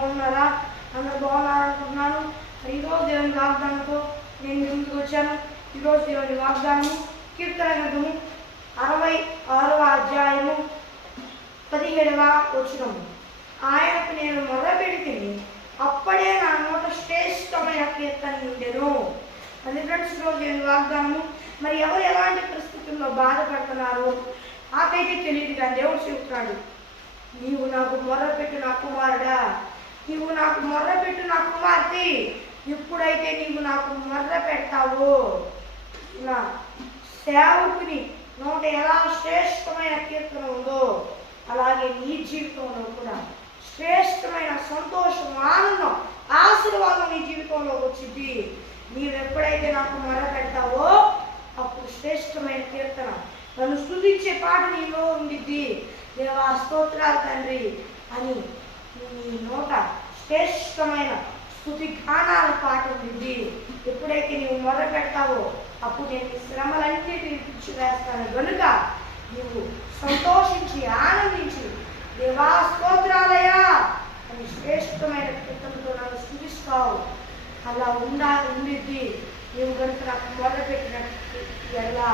బాగున్నారా? అందరు బాగున్నారు అనుకుంటున్నాను ఈరోజు దేవుని వాగ్దానంతో నేను ముందుకు వచ్చాను. ఈరోజు దేవుని వాగ్దానము కీర్తన గ్రంథము అరవై ఆరవ అధ్యాయము పదిహేడవ వచనము. ఆయనకు నేను మొదలుపెడితే అప్పుడే నా నోట శ్రేష్టమైన కీర్తన ఉండెను. అది ఫ్రెండ్స్ ఈరోజు దేవుని వాగ్దానము మరి ఎవరు ఎలాంటి పరిస్థితుల్లో బాధపడుతున్నారు? నాకైతే తెలియదు కానీ దేవుడు చెప్తున్నాడు నీవు నాకు మొర్రపెట్టు నా కుమారుడా నీవు నాకు మొర్రపెట్టు నా కుమార్తె. ఎప్పుడైతే నీవు నాకు మొర్ర పెడతావో నా సేవకుని నోట ఎలా శ్రేష్టమైన కీర్తన ఉందో అలాగే నీ జీవితంలో కూడా శ్రేష్టమైన సంతోషం ఆనందం ఆశీర్వాదం నీ జీవితంలో వచ్చింది నీవు ఎప్పుడైతే నాకు మొర్ర పెడతావో అప్పుడు శ్రేష్టమైన కీర్తన. నన్ను స్థుతించే పాట నీలో ఉండిద్ది. దేవా స్తోత్రాలు తండ్రి అని నీ నోట శ్రేష్టమైన స్థుతి గానాల పాట ఎప్పుడైతే నీవు మొదలు పెడతావో అప్పుడు నేను శ్రమలన్నిటిని పిచ్చి వేస్తాను కనుక నువ్వు సంతోషించి ఆనందించి దేవా స్తోత్రాలయా అని శ్రేష్టమైన కృతంతో నన్ను స్థుతిస్తావు. అలా ఉండా ఉండిద్ది. నీవు కనుక నాకు మొదలు పెట్టినట్టు ఎలా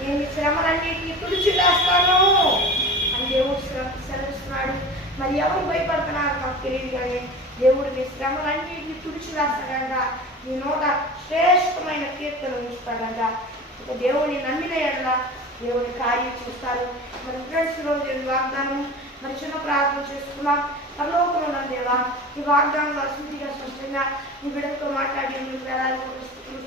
నేను ఈ తుడిచి వేస్తాను అని దేవుడు శ్రమ శ్రమిస్తున్నాడు మరి ఎవరు భయపడుతున్నారు నాకు తెలియదు కానీ దేవుడు మీ శ్రమలన్నింటినీ తుడిచివేస్తాడంట. నీ నోట శ్రేష్టమైన కీర్తన ఉంచుతాడంట. ఒక దేవుని నమ్మిన ఎడల దేవుని కార్యం చూస్తారు. మరి ఫ్రెండ్స్ రోజు వాగ్దానం మరి చిన్న ప్రార్థన చేసుకున్నాం. పరలోకంలో దేవా ఈ వాగ్దానం అసూతిగా స్పష్టంగా నీ బిడ్డతో మాట్లాడి నీ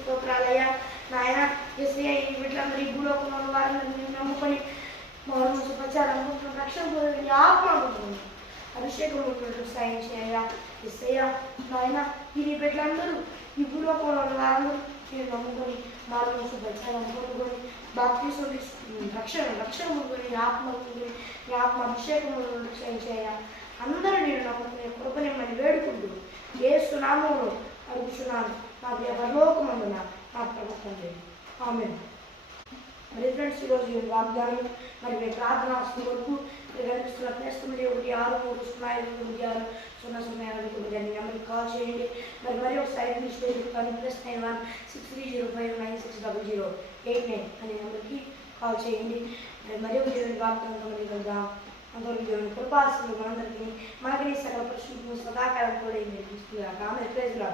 స్తోత్రాలయ్యా. నాయన ఎస్ఐ ఈ బిడ్డలందరూ భూలోకంలో ఉన్న వారిని నేను నమ్ముకొని మౌనం ప్రచారం రక్షణ ఆత్మ అనుకుంటున్నాను అభిషేకం ఉంటున్నట్టు సాయం చేయ ఎస్ఐయ నాయన ఈ బిడ్డలందరూ ఈ భూలోకంలో వారందరూ నేను నమ్ముకొని మారు ప్రచారం పొందుకొని బాప్తీసం తీసుకుని రక్షణ రక్షణ పొందుకొని ఆత్మ పొందుకొని నీ ఆత్మ అభిషేకం ఉంటున్నట్టు సాయం చేయ అందరూ నేను నమ్ముకునే కృపని మరి వేడుకుంటూ ఏ సునామంలో అడుగుతున్నాను నా ప్రియ పరలోకమందున నా ప్రభుత్వం ఆమె మరి ఫ్రెండ్స్ ఈరోజు వాగ్దానం మరి మీ ప్రార్థన వస్తున్న వరకు ఇక్కడ కనిపిస్తున్న ప్లస్ తొమ్మిది ఒకటి ఆరు మూడు సున్నా ఐదు తొమ్మిది ఆరు సున్నా సున్నా ఎనభై తొమ్మిది అని నెంబర్కి కాల్ చేయండి మరి మరి ఒకసారి ఇంగ్లీష్ కానీ plus nine one six three zero five nine six double zero eight nine అనే నెంబర్కి కాల్ చేయండి మరి మరి ఒక దేవుని వాగ్దానంతో మరి కలుద్దాం అందరికీ దేవుని కృపాసులు మనందరికీ మనకి సకల ప్రశ్నలు సదాకాలం కూడా నిర్మిస్తున్నారు ఆమె ప్రేజ్లో